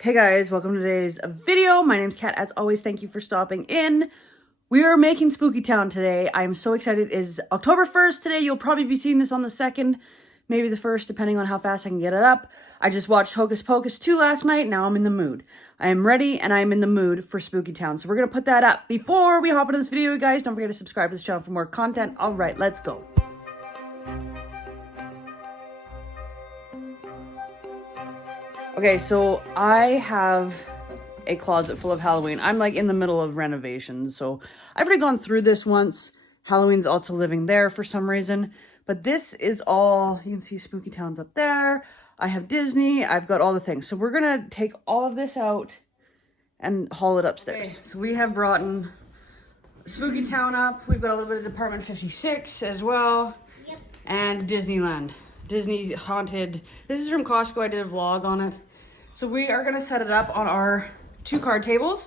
Hey guys, welcome to today's video. My name's Kat. As always, thank you for stopping in. We are making Spooky Town today. I am so excited. It is October 1st today. You'll probably be seeing this on the 2nd, maybe the 1st, depending on how fast I can get it up. I just watched Hocus Pocus 2 last night. Now I'm in the mood. I am ready and I am in the mood for Spooky Town. So we're going to put that up. Before we hop into this video, guys, don't forget to subscribe to this channel for more content. All right, let's go. Okay, so I have a closet full of Halloween. I'm like in the middle of renovations, so I've already gone through this once. Halloween's also living there for some reason, but this is all, you can see Spooky Town's up there. I have Disney, I've got all the things. So we're gonna take all of this out and haul it upstairs. Okay, so we have brought Spooky Town up. We've got a little bit of Department 56 as well. Yep. And Disneyland. Disney Haunted. This is from Costco. I did a vlog on it. So we are gonna set it up on our 2 card tables.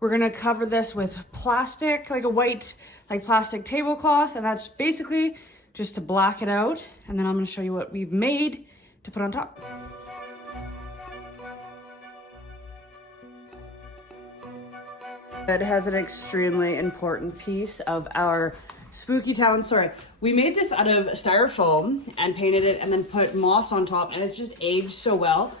We're gonna cover this with plastic, like a white, like plastic tablecloth, and that's basically just to black it out. And then I'm gonna show you what we've made to put on top. It has an extremely important piece of our Spooky Town story. We made this out of styrofoam and painted it and then put moss on top, and it's just aged so well.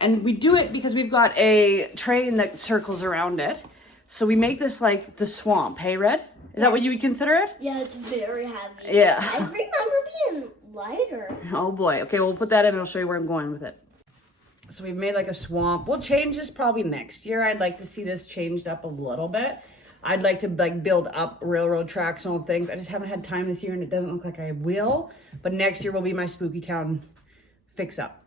And we do it because we've got a train that circles around it. So we make this like the swamp. Hey, Red? Is that what you would consider it? Yeah, it's very heavy. Yeah. I remember being lighter. Oh boy. Okay, we'll put that in and I'll show you where I'm going with it. So we've made like a swamp. We'll change this probably next year. I'd like to see this changed up a little bit. I'd like to like build up railroad tracks and all things. I just haven't had time this year and it doesn't look like I will. But next year will be my Spooky Town fix up.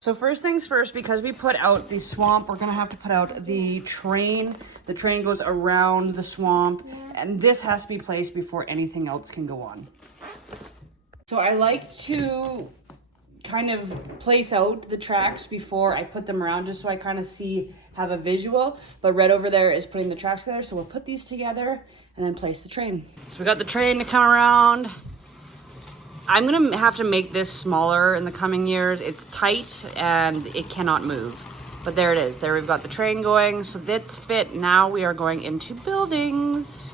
So first things first, because we put out the swamp, we're gonna have to put out the train. The train goes around the swamp, and this has to be placed before anything else can go on. So I like to kind of place out the tracks before I put them around, just so I kind of have a visual. But Red over there is putting the tracks together, so we'll put these together and then place the train. So we got the train to come around. I'm gonna have to make this smaller in the coming years. It's tight and it cannot move. But there it is. There we've got the train going. So that's fit. Now we are going into buildings.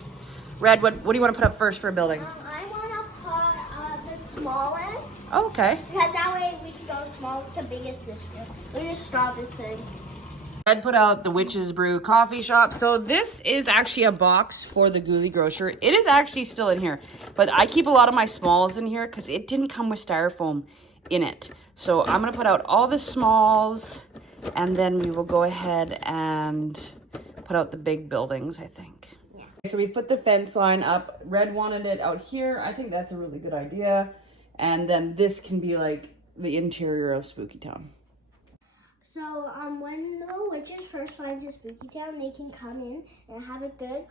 Red, what do you want to put up first for a building? I want to put the smallest. Oh, okay. Because that way we can go smallest to biggest this year. We just stop this thing. Red put out the Witch's Brew coffee shop. So this is actually a box for the Ghoulie Grocer. It is actually still in here, but I keep a lot of my smalls in here because it didn't come with styrofoam in it. So I'm gonna put out all the smalls and then we will go ahead and put out the big buildings, I think. Yeah. So we put the fence line up. Red wanted it out here. I think that's a really good idea. And then this can be like the interior of Spooky Town. So when the witches first find the Spooky Town, they can come in and have it good,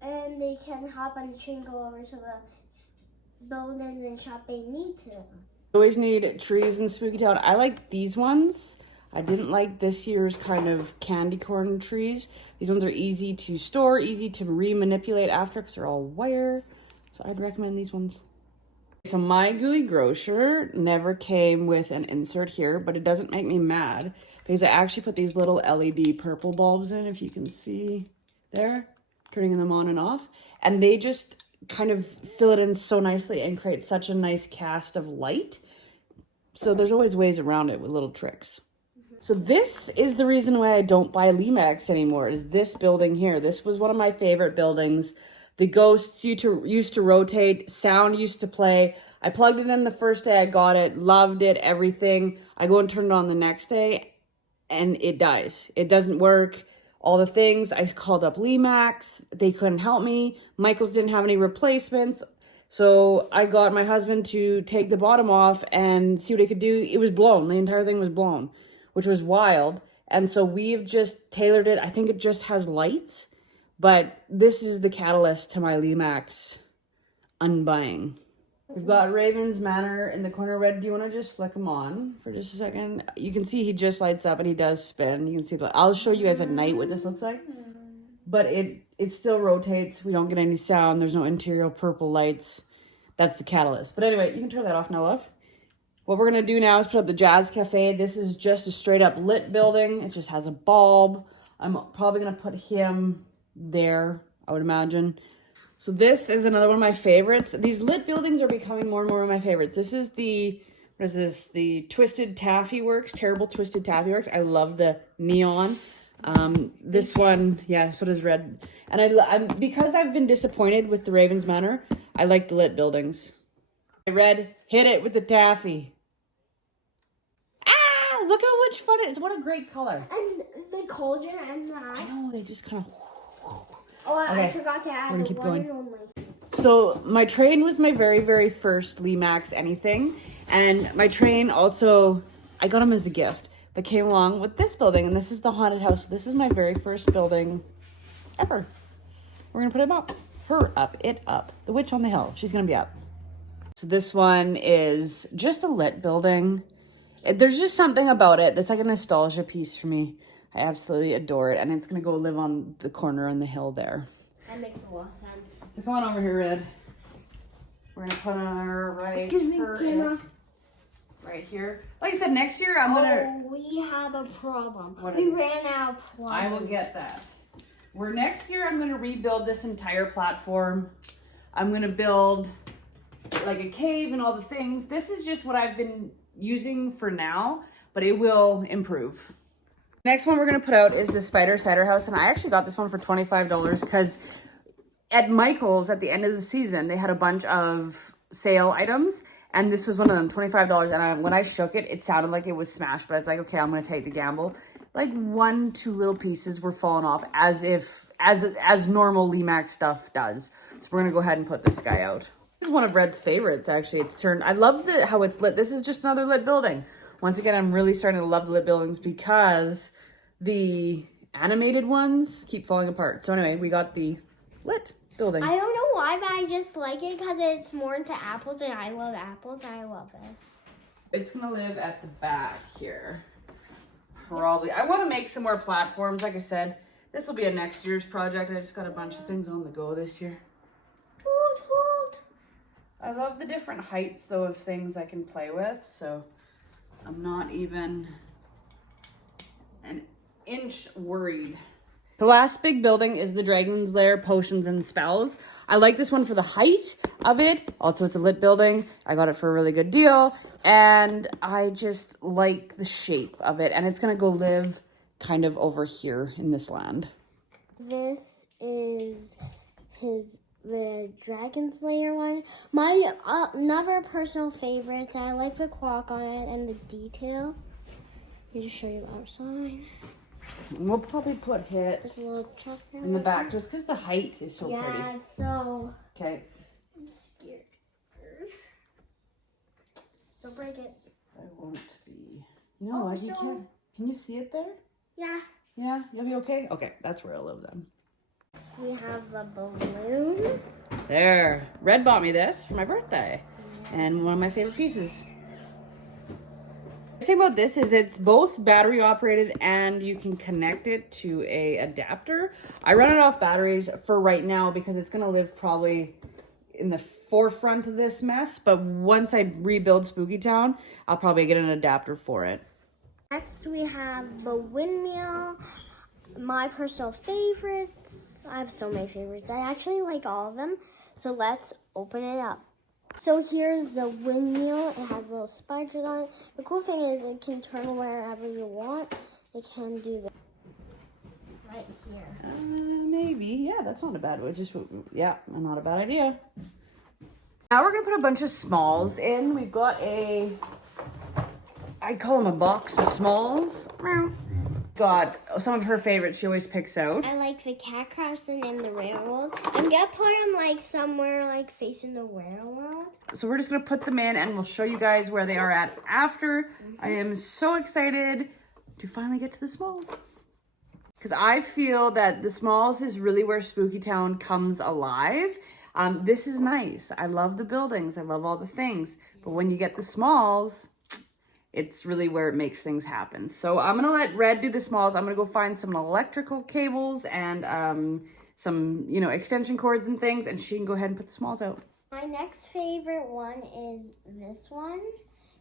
and they can hop on the train, go over to the buildings and shop they need to. Always need trees in Spooky Town. I like these ones. I didn't like this year's kind of candy corn trees. These ones are easy to store, easy to re-manipulate after because they're all wire. So I'd recommend these ones. So my Ghoulie Grocer never came with an insert here, but it doesn't make me mad because I actually put these little LED purple bulbs in, if you can see there, turning them on and off. And they just kind of fill it in so nicely and create such a nice cast of light. So there's always ways around it with little tricks. So this is the reason why I don't buy Lemax anymore, is this building here. This was one of my favorite buildings. The ghosts used to rotate, sound used to play. I plugged it in the first day I got it, loved it, everything. I go and turn it on the next day and it dies. It doesn't work, all the things. I called up Lemax, they couldn't help me. Michael's didn't have any replacements. So I got my husband to take the bottom off and see what he could do. It was blown, the entire thing was blown, which was wild. And so we've just tailored it. I think it just has lights. But this is the catalyst to my Lemax unbuying. We've got Raven's Manor in the corner. Red, do you want to just flick him on for just a second? You can see he just lights up and he does spin. You can see, I'll show you guys at night what this looks like. But it still rotates. We don't get any sound. There's no interior purple lights. That's the catalyst. But anyway, you can turn that off now, love. What we're gonna do now is put up the Jazz Cafe. This is just a straight up lit building. It just has a bulb. I'm probably gonna put him there, I would imagine. So this is another one of my favorites. These lit buildings are becoming more and more of my favorites. This is the, what is this? The Twisted Taffy Works, Terrible Twisted Taffy Works. I love the neon. This one, yeah, so does Red. And I'm because I've been disappointed with the Ravens Manor, I like the lit buildings. Red, hit it with the taffy. Ah, look how much fun it is. What a great color. And the cauldron and that. I know, they just kind of... Oh, Okay, I forgot to add we're gonna the keep one going. and only. So my train was my very, very first Lemax anything. And my train also, I got them as a gift, but came along with this building. And this is the haunted house. So this is my very first building ever. We're going to put it up. It up. The witch on the hill. She's going to be up. So this one is just a lit building. There's just something about it that's like a nostalgia piece for me. I absolutely adore it. And it's going to go live on the corner on the hill there. That makes a lot of sense. So come on over here, Red. We're going to put her right, Excuse me, right here. Like I said, next year I'm going to... Oh, we have a problem. What We is it? ran out of plums. I will get that. Next year I'm going to rebuild this entire platform. I'm going to build like a cave and all the things. This is just what I've been using for now, but it will improve. Next one we're going to put out is the Spider Cider House, and I actually got this one for $25 because at Michael's at the end of the season they had a bunch of sale items, and this was one of them, $25. And when I shook it, it sounded like it was smashed, but I was like, okay, I'm going to take the gamble. Like 1-2 little pieces were falling off as normal Lemax stuff does. So we're going to go ahead and put this guy out. This is one of Red's favorites, actually. It's turned, I love how it's lit. This is just another lit building. Once again, I'm really starting to love the lit buildings because the animated ones keep falling apart. So anyway, we got the lit building. I don't know why, but I just like it because it's more into apples, and I love apples. I love this. It's going to live at the back here. Probably. I want to make some more platforms. Like I said, this will be a next year's project. I just got a bunch of things on the go this year. Hoot, hoot. I love the different heights, though, of things I can play with. So I'm not even an inch worried. The last big building is the Dragon's Lair Potions and Spells. I like this one for the height of it. Also, it's a lit building. I got it for a really good deal. And I just like the shape of it. And it's going to go live kind of over here in this land. This is the Dragon's Lair one. My another personal favorite. I like the clock on it and the detail. Let me just show you the outside. We'll probably put it There's a little truck there. in the back just because the height is so Yeah, pretty. it's so... Okay. I'm scared. Don't break it. I won't be. You know Oh, what? You so- can't. Can you see it there? Yeah. Yeah? You'll be okay? Okay, that's where I'll live then. We have the balloon. There. Red bought me this for my birthday. And one of my favorite pieces. The thing about this is it's both battery operated and you can connect it to a adapter. I run it off batteries for right now because it's going to live probably in the forefront of this mess. But once I rebuild Spooky Town, I'll probably get an adapter for it. Next we have the windmill. My personal favorites. I have so many favorites. I actually like all of them. So let's open it up. So here's the windmill. It has little spikes on it. The cool thing is it can turn wherever you want. It can do this right here. Maybe. Yeah, that's not a bad way. Yeah, not a bad idea. Now we're going to put a bunch of smalls in. We've got I call them a box of smalls. Got some of her favorites she always picks out. I like the cat crossing and the railroad. I'm gonna put them like somewhere like facing the railroad. So we're just going to put them in and we'll show you guys where they are at after. I am so excited to finally get to the smalls. Because I feel that the smalls is really where Spooky Town comes alive. This is nice. I love the buildings. I love all the things. But when you get the smalls, it's really where it makes things happen. So I'm going to let Red do the smalls. I'm going to go find some electrical cables and some, extension cords and things. And she can go ahead and put the smalls out. My next favorite one is this one.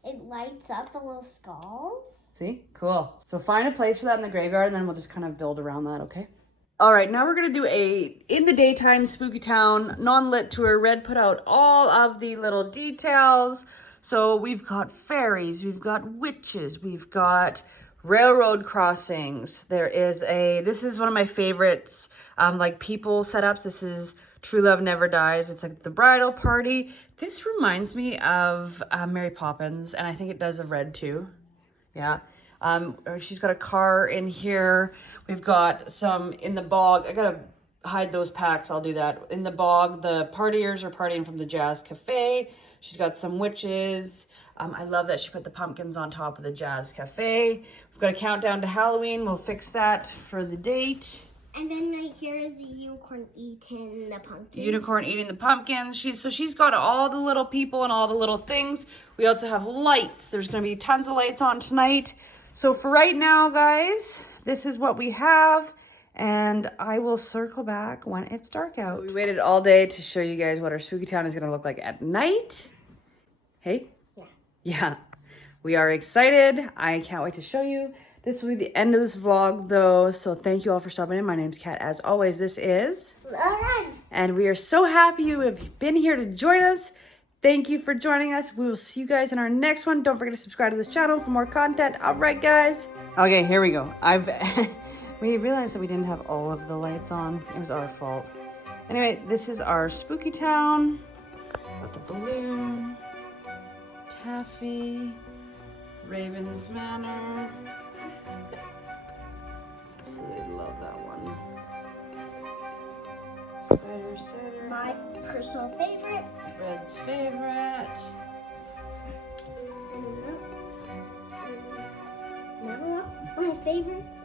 it lights up the little skulls. See? Cool. So find a place for that in the graveyard, and then we'll just kind of build around that, okay? All right, now we're gonna do a in the daytime Spooky Town non-lit tour. Red put out all of the little details. So we've got fairies, we've got witches, we've got railroad crossings. This is one of my favorites, like people setups. This is True Love Never Dies. It's like the bridal party. This reminds me of Mary Poppins, and I think it does of Red too. Yeah. She's got a car in here. We've got some in the bog. I gotta hide those packs. I'll do that. In the bog, the partiers are partying from the Jazz Cafe. She's got some witches. I love that she put the pumpkins on top of the Jazz Cafe. We've got a countdown to Halloween. We'll fix that for the date. And then right here is the unicorn eating the pumpkins. Unicorn eating the pumpkins. She's got all the little people and all the little things. We also have lights. There's gonna be tons of lights on tonight. So for right now, guys, this is what we have, and I will circle back when it's dark out. We waited all day to show you guys what our Spooky Town is gonna look like at night. Hey? Yeah. Yeah. We are excited. I can't wait to show you. This will be the end of this vlog, though, so thank you all for stopping in. My name's Kat. As always, this is Lauren. And we are so happy you have been here to join us. Thank you for joining us. We will see you guys in our next one. Don't forget to subscribe to this channel for more content. All right, guys. Okay, here we go. We realized that we didn't have all of the lights on. It was our fault. Anyway, this is our Spooky Town. Got the balloon, Taffy, Raven's Manor. Absolutely love that one. Spider Setter. My personal favorite. Red's favorite. Never my favorites.